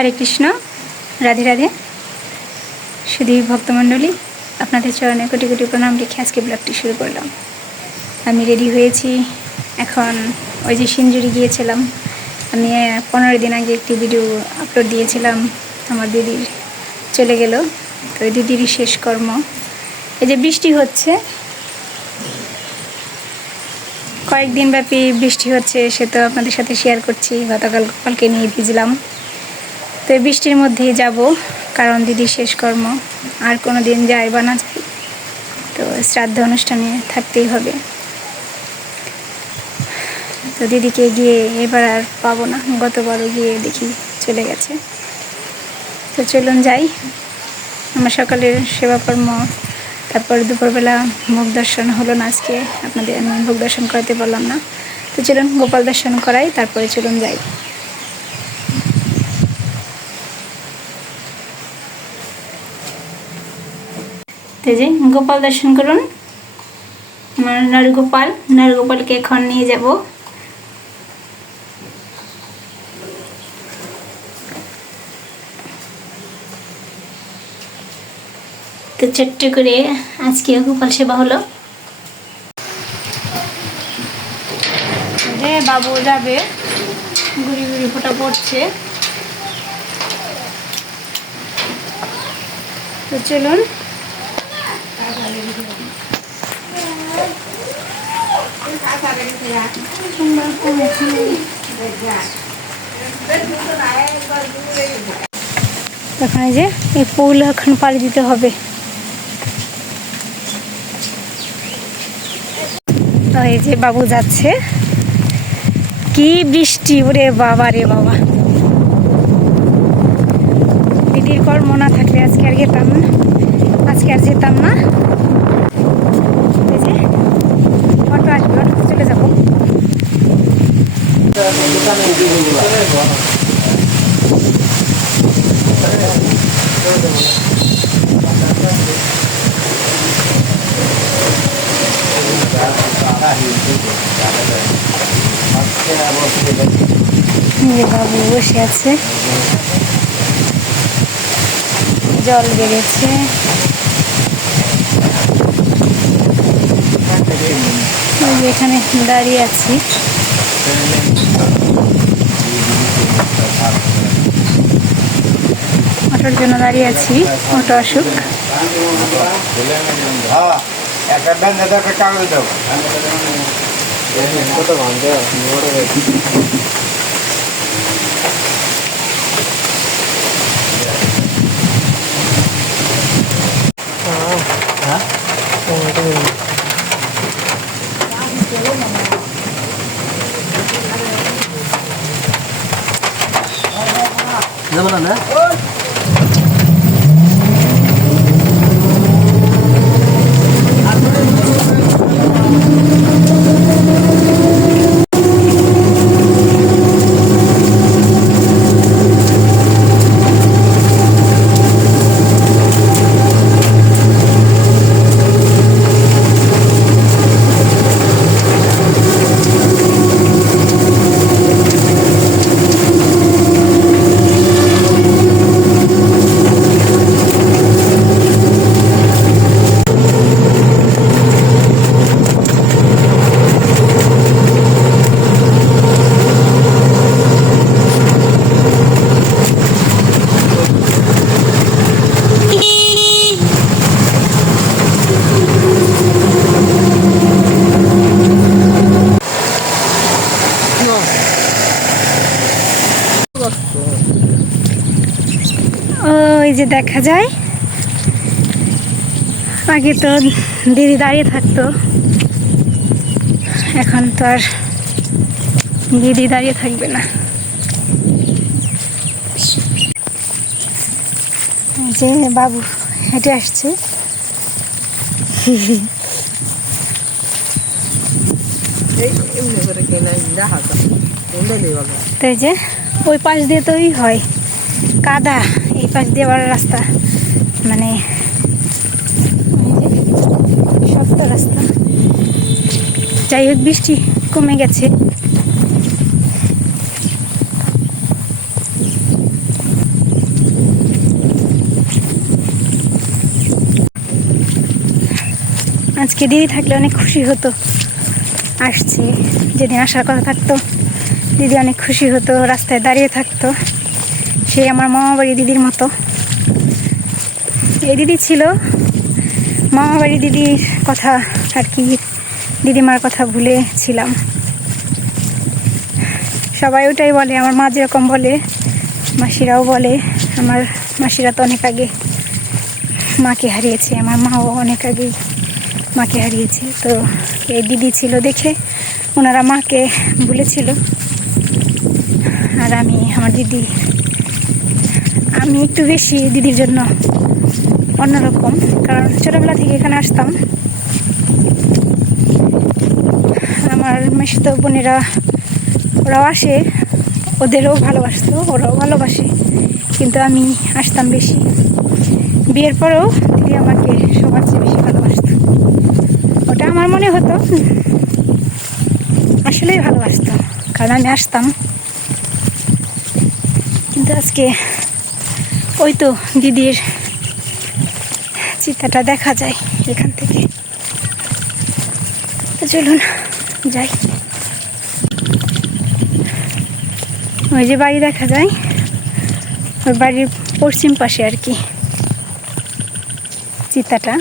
হরে কৃষ্ণ, রাধে রাধে। শুধু ভক্তমণ্ডলী, আপনাদের চরণে কোটি কোটি প্রণাম রেখে আজকে ব্লগটি শুরু করলাম। আমি রেডি হয়েছি এখন। ওই যে সিঞ্জুরি গিয়েছিলাম, আমি 15 দিন আগে একটি ভিডিও আপলোড দিয়েছিলাম। আমার দিদির চলে গেল, তো ওই দিদিরই শেষ কর্ম। এই যে বৃষ্টি হচ্ছে, কয়েকদিন ব্যাপী বৃষ্টি হচ্ছে, সে তো আপনাদের সাথে শেয়ার করছি। গতকালকে নিয়ে ভিজলাম, তো এই বৃষ্টির মধ্যেই যাব, কারণ দিদির শেষ কর্ম। আর কোনো দিন যায় বা না যায়, তো শ্রাদ্ধ অনুষ্ঠানে থাকতেই হবে। তো দিদিকে গিয়ে এবার আর পাবো না, গতবারও গিয়ে দেখি চলে গেছে। তো চলুন যাই। আমার সকালের সেবাকর্ম, তারপর দুপুরবেলা মুখ দর্শন হলো না আজকে, আপনাদের আমি মুখ দর্শন করাতে পারলাম না। তো চলুন গোপাল দর্শন করাই, তারপরে চলুন যাই। তো যে গোপাল দর্শন করুন, আমার নারুগোপালকে এখন নিয়ে যাব। তো ছোট্ট করে আজকে গোপাল সেবা হলো। বাবু যাবে, গুড়ি গুড়ি ফোঁটা পড়ছে। তো চলুন। এখন এই যে এই পুল এখন পাড়ি দিতে হবে। তো এই যে বাবু যাচ্ছে, কি বৃষ্টি, ওরে বাবা রে বাবা। দিদির কর্ম না থাকলে আজকে আর যেতাম না। এই যে অটো আসবে, অটো চলে যাবো। বাবু বসে আছে, জল বেড়েছে। এখানে দাঁড়িয়ে আছি, অটোর জন্য দাঁড়িয়ে আছি, অটো আসুক। না ওই যে দেখা যায়, আগে তো দিদি দাঁড়িয়ে থাকতো, এখন তো আর দিদি দাঁড়িয়ে থাকবে না। যে বাবু হেঁটে আসছে, তাই যে ওই পাশ দিয়ে তো হয় কাদা, এই পাশ দিয়ে আবার রাস্তা, মানে শক্ত রাস্তা। যাই হোক, বৃষ্টি কমে গেছে। আজকে দিদি থাকলে অনেক খুশি হতো। আসছে, যেদিন আসার কথা থাকতো দিদি অনেক খুশি হতো, রাস্তায় দাঁড়িয়ে থাকতো। সে আমার মামাবাড়ি দিদির মতো। এই দিদি ছিল মামাবাড়ি দিদির কথা আর কি, দিদিমার কথা ভুলেছিলাম। সবাই ওটাই বলে, আমার মা যেরকম বলে মাসিরাও বলে। আমার মাসিরা তো অনেক আগে মাকে হারিয়েছে, আমার মাও অনেক আগেই মাকে হারিয়েছে। তো এই দিদি ছিল দেখে ওনারা মাকে ভুলেছিল। আর আমার দিদি, আমি একটু বেশি দিদির জন্য অন্যরকম, কারণ ছোটোবেলা থেকে এখানে আসতাম। আমার মাসিতো বোনেরা ওরাও আসে, ওদেরও ভালোবাসতো, ওরাও ভালোবাসে, কিন্তু আমি আসতাম বেশি। বিয়ের পরেও দিদি আমাকে সবার চেয়ে বেশি ভালোবাসতো। ওটা আমার মনে হতো আসলেই ভালোবাসতো, কারণ আমি আসতাম। কিন্তু আজকে ওই তো দিদির চিতাটা দেখা যায় এখান থেকে। তো চলুন যাই। ওই যে বাড়ি দেখা যায়, ওই বাড়ির পশ্চিম পাশে আর কি চিতাটা।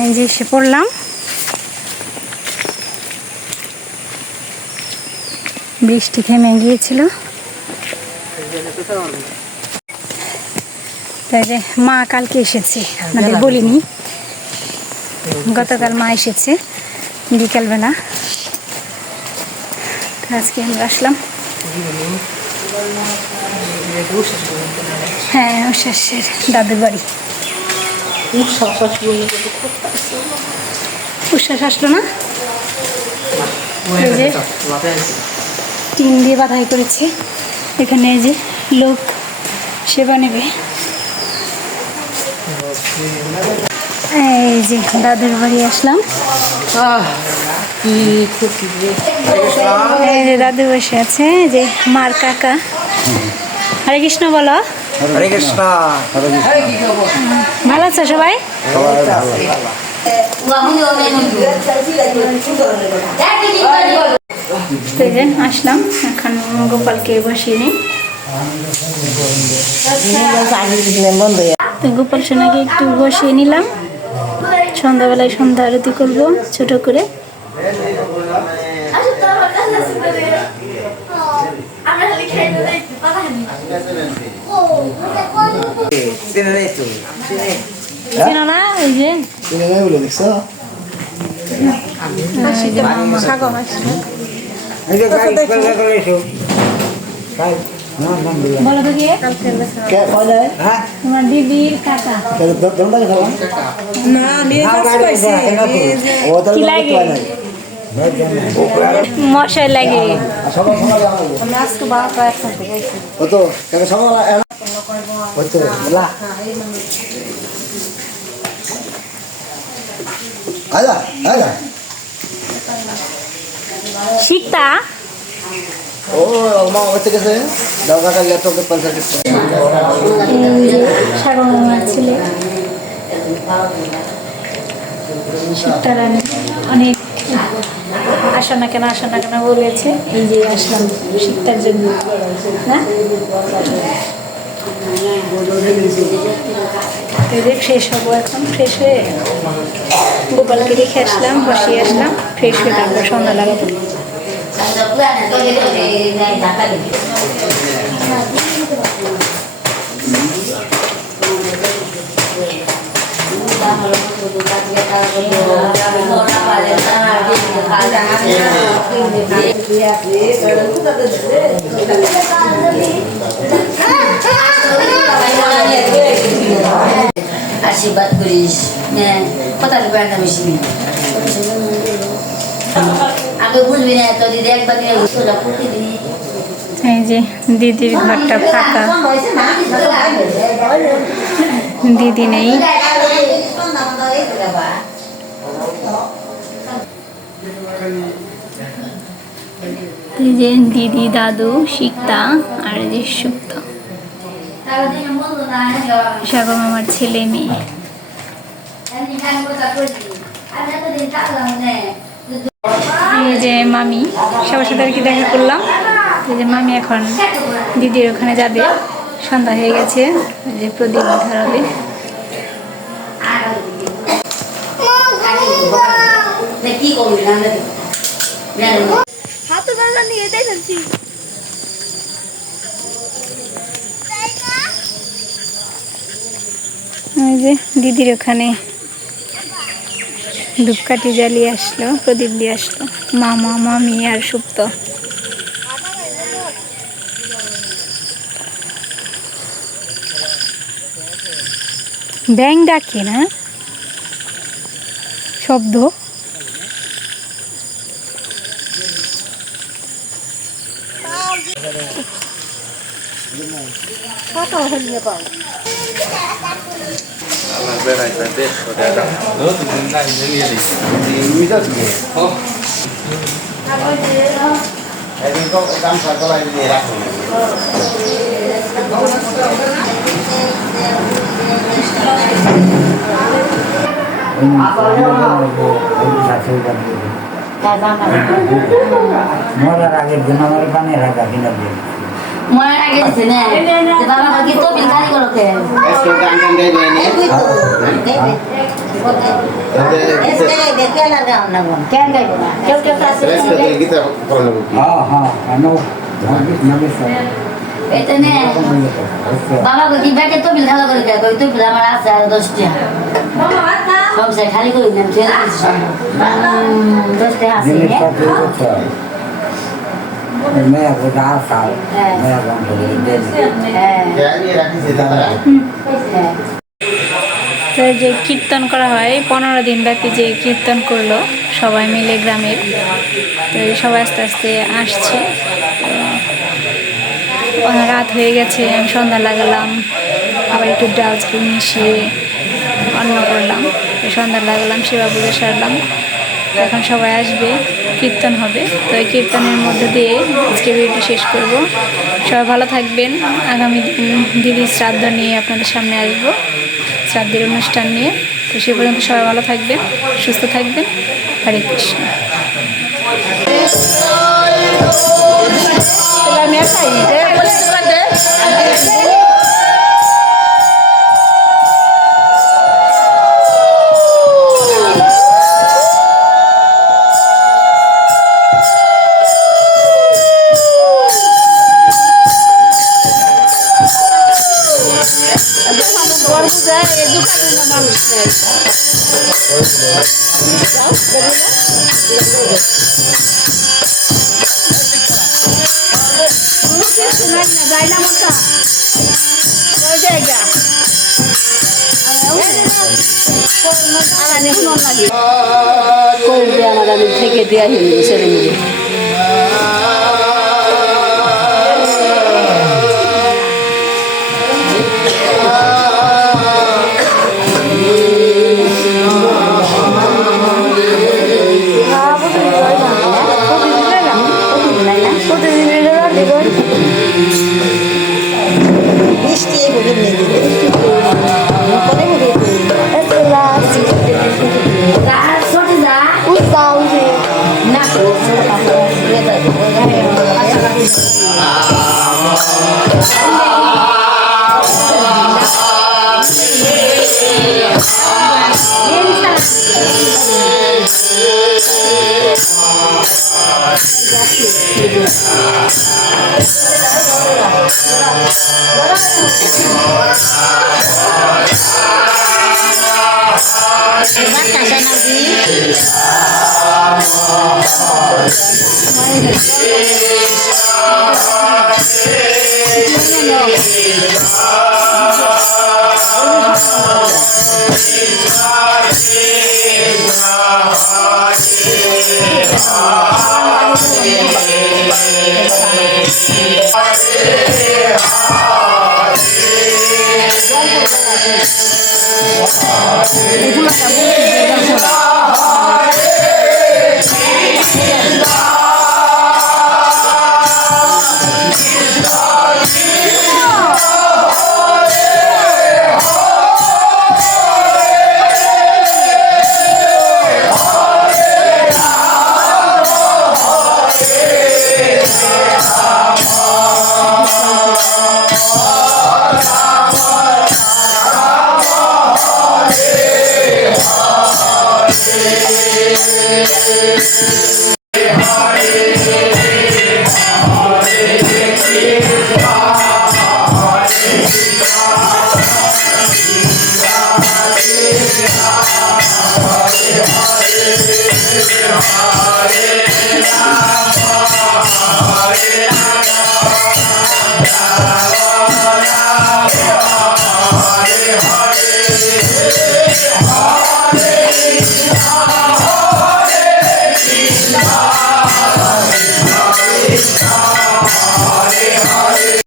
এই যে এসে পড়লাম। বৃষ্টি থেমে গিয়েছিল, তাই যে মা কালকে এসেছে, আমাদের বলিনি। গতকাল মা এসেছে বিকালবেলা, আজকে আমরা আসলাম। হ্যাঁ, উচ্ছ্বাসের দাদুর বাড়ি। উচ্ছ্বাস আসলো না, এই যে টিন দিয়ে বাধাই করেছে। এখানে এই যে লোক সেবা নেবে। এই যে দাদুর বাড়ি আসলাম। এই যে দাদু বসে আছে, যে মার কাকা। হরে কৃষ্ণ বলো। হরে কৃষ্ণ। ভালো আছো সবাই? তো এই যে আসলাম, এখন গোপালকে বসিয়ে নিই। তো গোপাল সোনাকে একটু বসিয়ে নিলাম। সন্ধ্যাবেলায় সন্ধ্যা আরতি করবো ছোট করে। চিনো না? এই যে বলো তো কে? তোমার দিদির কাকা। কি লাগে? মশাই লাগে। শিখতা ও মা হচ্ছে গেছে দাওগাটা ল্যাপটপে 50 সাগর মামার ছেলে শিখতা রানী অনেক আসো না কেন বলেছে। এই যে আসলাম শিখতার জন্য না। ফ্রেশ হবো এখন, ফ্রেশ হয়ে গোপালকে রেখে আসলাম, বসিয়ে আসলাম, ফ্রেশ হয়ে তারপর সন্ধ্যা লাগাবো। আশীর্বাদ করিস কোথায় বেড়াটা বেশি আগে বুঝবি না তো দিদি একবার এই যে দিদির ঘরটা ফাঁকা, দিদি নেই। এই যে দিদি, দাদু, শিক্তা আর এই যে সুক্ত, সব আমার ছেলে মেয়ে। এই যে মামি, সবার সাথে আর কি দেখা করলাম। এই যে মামি এখন দিদির ওখানে যাবে, সন্ধ্যা হয়ে গেছে, এই যে প্রদীপ ধরাবে। কি করবি এই যে দিদির ওখানে ধূপকাঠি জ্বালিয়ে আসলো, প্রদীপ দিয়ে আসলো মামা, মামি আর সুপ্ত। ব্যাং ডাকে না, শব্দ। একদিন তো কাম সরকার দিয়ে রাখুন। মরার আগের দিন আমার পানি রাখা কিনা দিয়ে মরার আগে দিছে না বাবা কি তো বিল খালি করো কে আজকে গান গান গাই গাই নিয়ে কেন গাইবো না কেউ কেউ আছে রেস্ট করে গীতা পড়া লাগবে। হ্যাঁ হ্যাঁ আনো নবিস এটা নে বাবা কি ব্যাগে তো বিল খালি করে কে কই তো বিল আমার আছে 10 টাকা সব সে খালি করে দেন ফের 10 টাকা আছে জিনিস কত হচ্ছে मैं खुदा साल मैं कौन बोले दे গান নিয়ে রাখিছে দাদা। তো যে কীর্তন করা হয় 15 দিন ব্যাপী, যে কীর্তন করলো সবাই মিলে গ্রামের, তো সবাই আস্তে আস্তে আসছে। তো রাত হয়ে গেছে, আমি সন্ধ্যা লাগালাম, আবার একটু ডাল চাল মিশিয়ে অন্ন করলাম, তো সন্ধ্যা লাগালাম, সেবা পুজো সারলাম। এখন সবাই আসবে, কীর্তন হবে। তো এই কীর্তনের মধ্যে দিয়ে আজকে ভিডিওটি শেষ করব। সবাই ভালো থাকবেন। আগামী দিন দিদির শ্রাদ্ধ নিয়ে আপনাদের সামনে আসবো, শ্রাদ্ধের অনুষ্ঠান নিয়ে। তো সে পর্যন্ত সবাই ভালো থাকবেন, সুস্থ থাকবেন। হরে কৃষ্ণ। থেকে দেওয়া হইল ছেলে মিলে Hare